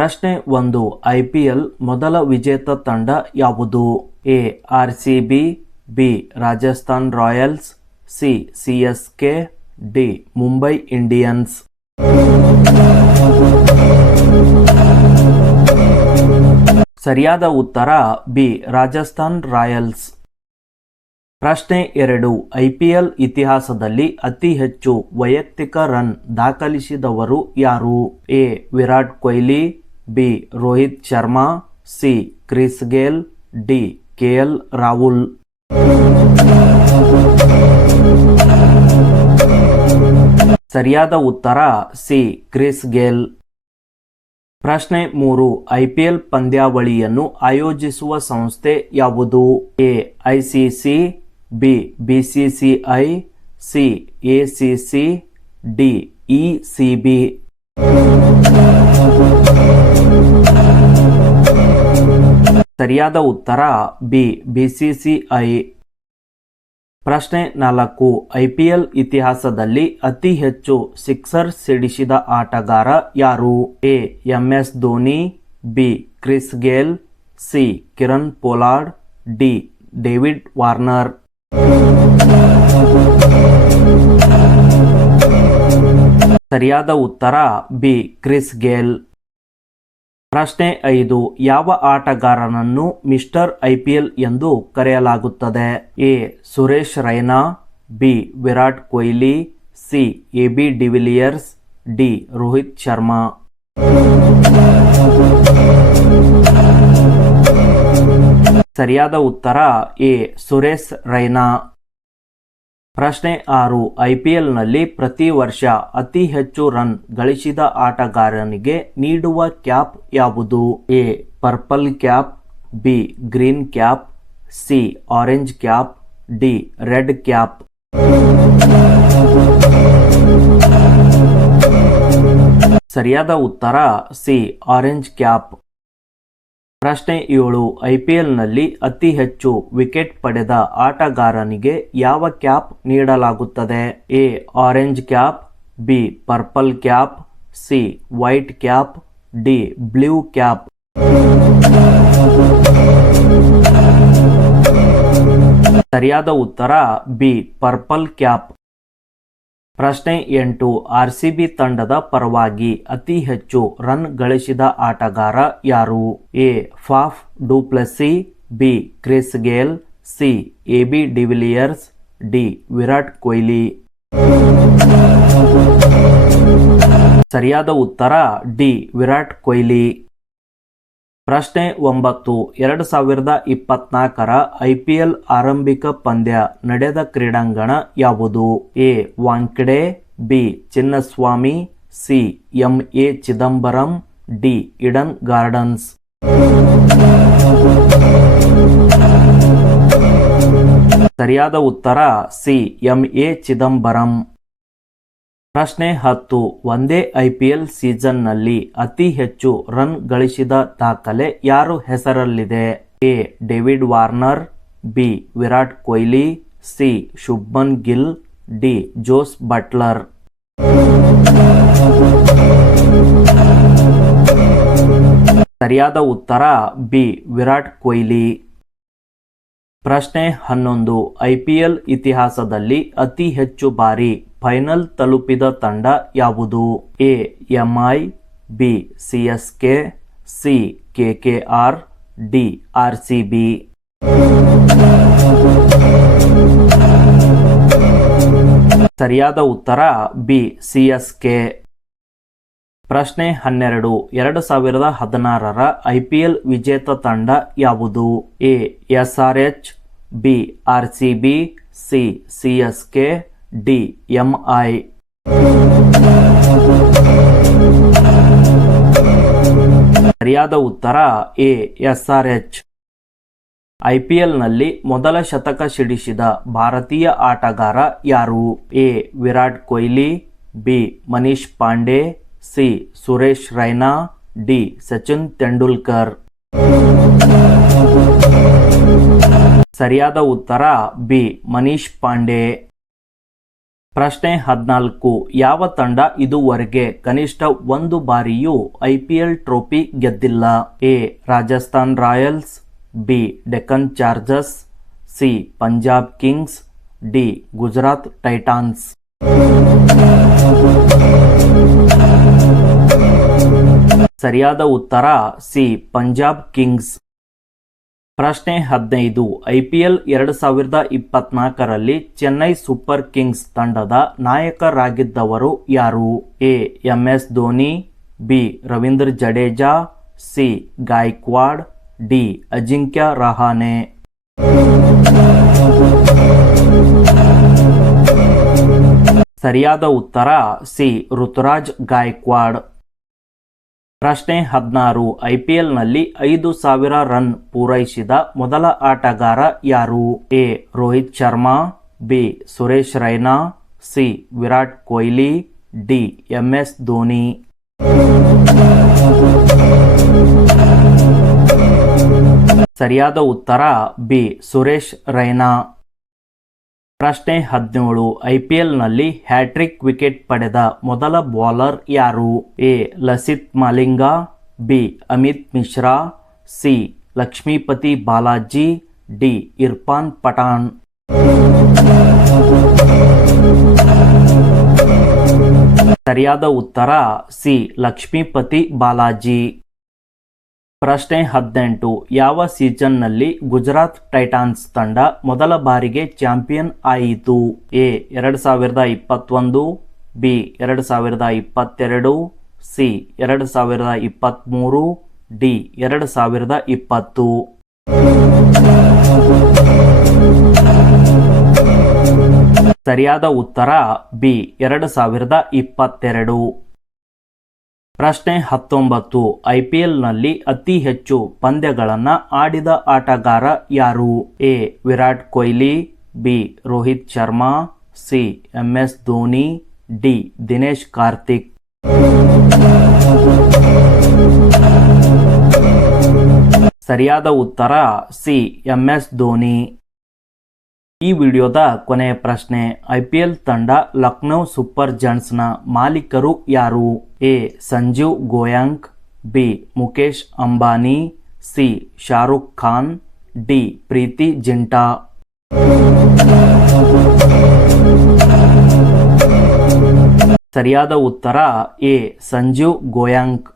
ಪ್ರಶ್ನೆ 1. IPL ಮೊದಲ ವಿಜೇತ ತಂಡ ಯಾವುದು? A. RCB, B. Rajasthan Royals, C. CSK, D. Mumbai Indians. ಸರಿಯಾದ ಉತ್ತರ ಬಿ. ರಾಜಸ್ಥಾನ್ ರಾಯಲ್ಸ್. ಪ್ರಶ್ನೆ 2. IPL ಇತಿಹಾಸದಲ್ಲಿ ಅತಿ ಹೆಚ್ಚು ವೈಯಕ್ತಿಕ ರನ್ ದಾಖಲಿಸಿದವರು ಯಾರು? A. Virat Kohli, B. Rohit Sharma, C. Chris Gayle, D. KL Rahul. ಸರಿಯಾದ ಉತ್ತರ ಸಿ. ಕ್ರಿಸ್ ಗೇಲ್. ಪ್ರಶ್ನೆ 3. IPL ಪಂದ್ಯಾವಳಿಯನ್ನು ಆಯೋಜಿಸುವ ಸಂಸ್ಥೆ ಯಾವುದು? A. ICC, B. BCCI, C. ACC, D. ECB. ಸರಿಯಾದ ಉತ್ತರ ಬಿ. BCCI. ಪ್ರಶ್ನೆ 4. IPL ಇತಿಹಾಸದಲ್ಲಿ ಅತಿ ಹೆಚ್ಚು ಸಿಕ್ಸರ್ ಸಿಡಿಸಿದ ಆಟಗಾರ ಯಾರು? A. MS Dhoni, B. Chris Gayle, C. Kieron Pollard, D. David Warner. ಸರಿಯಾದ ಉತ್ತರ ಬಿ. ಕ್ರಿಸ್ ಗೇಲ್. ಪ್ರಶ್ನೆ 5. ಯಾವ ಆಟಗಾರನನ್ನು ಮಿಸ್ಟರ್ IPL ಎಂದು ಕರೆಯಲಾಗುತ್ತದೆ? A. Suresh Raina, B. Virat Kohli, C. AB de Villiers, D. Rohit Sharma. ಸರಿಯಾದ ಉತ್ತರ ಎ. ಸುರೇಶ್ ರೈನಾ. ಪ್ರಶ್ನೆ 6. IPLನಲ್ಲಿ ಪ್ರತಿ ವರ್ಷ ಅತಿ ಹೆಚ್ಚು ರನ್ ಗಳಿಸಿದ ಆಟಗಾರನಿಗೆ ನೀಡುವ ಕ್ಯಾಪ್ ಯಾವುದು? A. Purple cap, B. Green cap, C. Orange cap, D. Red cap. ಸರಿಯಾದ ಉತ್ತರ ಸಿ. Orange cap. ಪ್ರಶ್ನೆ 7. IPLನಲ್ಲಿ ಅತಿ ಹೆಚ್ಚು ವಿಕೆಟ್ ಪಡೆದ ಆಟಗಾರನಿಗೆ ಯಾವ ಕ್ಯಾಪ್ ನೀಡಲಾಗುತ್ತದೆ? A. Orange cap, B. Purple cap, C. White cap, D. Blue cap. ಸರಿಯಾದ ಉತ್ತರ ಬಿ. Purple cap. ಪ್ರಶ್ನೆ 8. RCB ತಂಡದ ಪರವಾಗಿ ಅತಿ ಹೆಚ್ಚು ರನ್ ಗಳಿಸಿದ ಆಟಗಾರ ಯಾರು? A. Faf du Plessis, B. Chris Gayle, C. AB de Villiers, D. Virat Kohli. ಸರಿಯಾದ ಉತ್ತರ ಡಿ. ವಿರಾಟ್ ಕೊಹ್ಲಿ. ಪ್ರಶ್ನೆ 9. 2024ರ IPL ಆರಂಭಿಕ ಪಂದ್ಯ ನಡೆದ ಕ್ರೀಡಾಂಗಣ ಯಾವುದು? A. Wankhede, B. Chinnaswamy, C. MA Chidambaram, D. Eden gardens. ಸರಿಯಾದ ಉತ್ತರ ಸಿ. MA ಚಿದಂಬರಂ. ಪ್ರಶ್ನೆ 10. ಒಂದೇ IPL ಸೀಸನ್ನಲ್ಲಿ ಅತಿ ಹೆಚ್ಚು ರನ್ ಗಳಿಸಿದ ದಾಖಲೆ ಯಾರು ಹೆಸರಲ್ಲಿದೆ? A. David Warner, B. Virat Kohli, C. Shubman Gill, D. Jos Buttler. ಸರಿಯಾದ ಉತ್ತರ ಬಿ. ವಿರಾಟ್ ಕೊಹ್ಲಿ. ಪ್ರಶ್ನೆ 11. IPL ಇತಿಹಾಸದಲ್ಲಿ ಅತಿ ಹೆಚ್ಚು ಬಾರಿ ಫೈನಲ್ ತಲುಪಿದ ತಂಡ ಯಾವುದು? A. MI, B. CSK, C. KKR, D. RCB. ಸರಿಯಾದ ಉತ್ತರ ಬಿ. CSK. ಪ್ರಶ್ನೆ 12. 2016ರ IPL ವಿಜೇತ ತಂಡ ಯಾವುದು? A. SRH, B. RCB, C. CSK, D. MI. ಸರಿಯಾದ ಉತ್ತರ ಎ. SRH. IPLನಲ್ಲಿ ಮೊದಲ ಶತಕ ಸಿಡಿಸಿದ ಭಾರತೀಯ ಆಟಗಾರ ಯಾರು? A. Virat Kohli, B. Manish Pandey, C. Suresh Raina, D. Sachin Tendulkar. ಸರಿಯಾದ ಉತ್ತರ ಬಿ. ಮನೀಶ್ ಪಾಂಡೆ. ಪ್ರಶ್ನೆ 14. ಯಾವ ತಂಡ ಇದುವರೆಗೆ ಕನಿಷ್ಠ ಒಂದು ಬಾರಿಯೂ IPL ಟ್ರೋಫಿ ಗೆದ್ದಿಲ್ಲ? A. Rajasthan Royals, B. Deccan Chargers, C. Punjab Kings, D. Gujarat Titans. ಸರಿಯಾದ ಉತ್ತರ ಸಿ. ಪಂಜಾಬ್ ಕಿಂಗ್ಸ್. ಪ್ರಶ್ನೆ 15. IPL 2024ರಲ್ಲಿ ಚೆನ್ನೈ ಸೂಪರ್ ಕಿಂಗ್ಸ್ ತಂಡದ ನಾಯಕರಾಗಿದ್ದವರು ಯಾರು? A. MS Dhoni, B. Ravindra Jadeja, C. Gaikwad, D. Ajinkya Rahane. ಸರಿಯಾದ ಉತ್ತರ ಸಿ. ಋತುರಾಜ್ ಗಾಯಕ್ವಾಡ್. ಪ್ರಶ್ನೆ 16. IPLನಲ್ಲಿ 5,000 ರನ್ ಪೂರೈಸಿದ ಮೊದಲ ಆಟಗಾರ ಯಾರು? A. Rohit Sharma, B. Suresh Raina, C. Virat Kohli, D. MS Dhoni. ಸರಿಯಾದ ಉತ್ತರ ಬಿ. ಸುರೇಶ್ ರೈನಾ. ಪ್ರಶ್ನೆ 17. IPLನಲ್ಲಿ ಹ್ಯಾಟ್ರಿಕ್ ವಿಕೆಟ್ ಪಡೆದ ಮೊದಲ ಬೌಲರ್ ಯಾರು? A. Lasith Malinga, B. Amit Mishra, C. Lakshmipathy Balaji, D. Irfan Pathan. ಸರಿಯಾದ ಉತ್ತರ ಸಿ. ಲಕ್ಷ್ಮೀಪತಿ ಬಾಲಾಜಿ. ಪ್ರಶ್ನೆ 18. ಯಾವ ಸೀಸನ್ನಲ್ಲಿ ಗುಜರಾತ್ ಟೈಟಾನ್ಸ್ ತಂಡ ಮೊದಲ ಬಾರಿಗೆ ಚಾಂಪಿಯನ್ ಆಯಿತು? ಎ. 2021, ಬಿ. 2022, ಸಿ. 2023, ಡಿ. 2020. ಸರಿಯಾದ ಉತ್ತರ ಬಿ. 2022. ಪ್ರಶ್ನೆ 19. IPLನಲ್ಲಿ ಅತಿ ಹೆಚ್ಚು ಪಂದ್ಯಗಳನ್ನು ಆಡಿದ ಆಟಗಾರ ಯಾರು? A. Virat Kohli, B. Rohit Sharma, C. MS Dhoni, D. Dinesh Karthik. ಸರಿಯಾದ ಉತ್ತರ ಸಿ. MS ಧೋನಿ. ಈ ವಿಡಿಯೋದ ಕೊನೆಯ ಪ್ರಶ್ನೆ. IPL ತಂಡ ಲಕ್ನೋ ಸೂಪರ್ ಜೈಂಟ್ಸ್ನ ಮಾಲೀಕರು ಯಾರು? A. Sanjiv Goenka, B. Mukesh Ambani, C. Shahrukh Khan, D. Preity Zinta. ಸರಿಯಾದ ಉತ್ತರ ಎ. ಸಂಜೀವ್ ಗೋಯಾಂಕ್.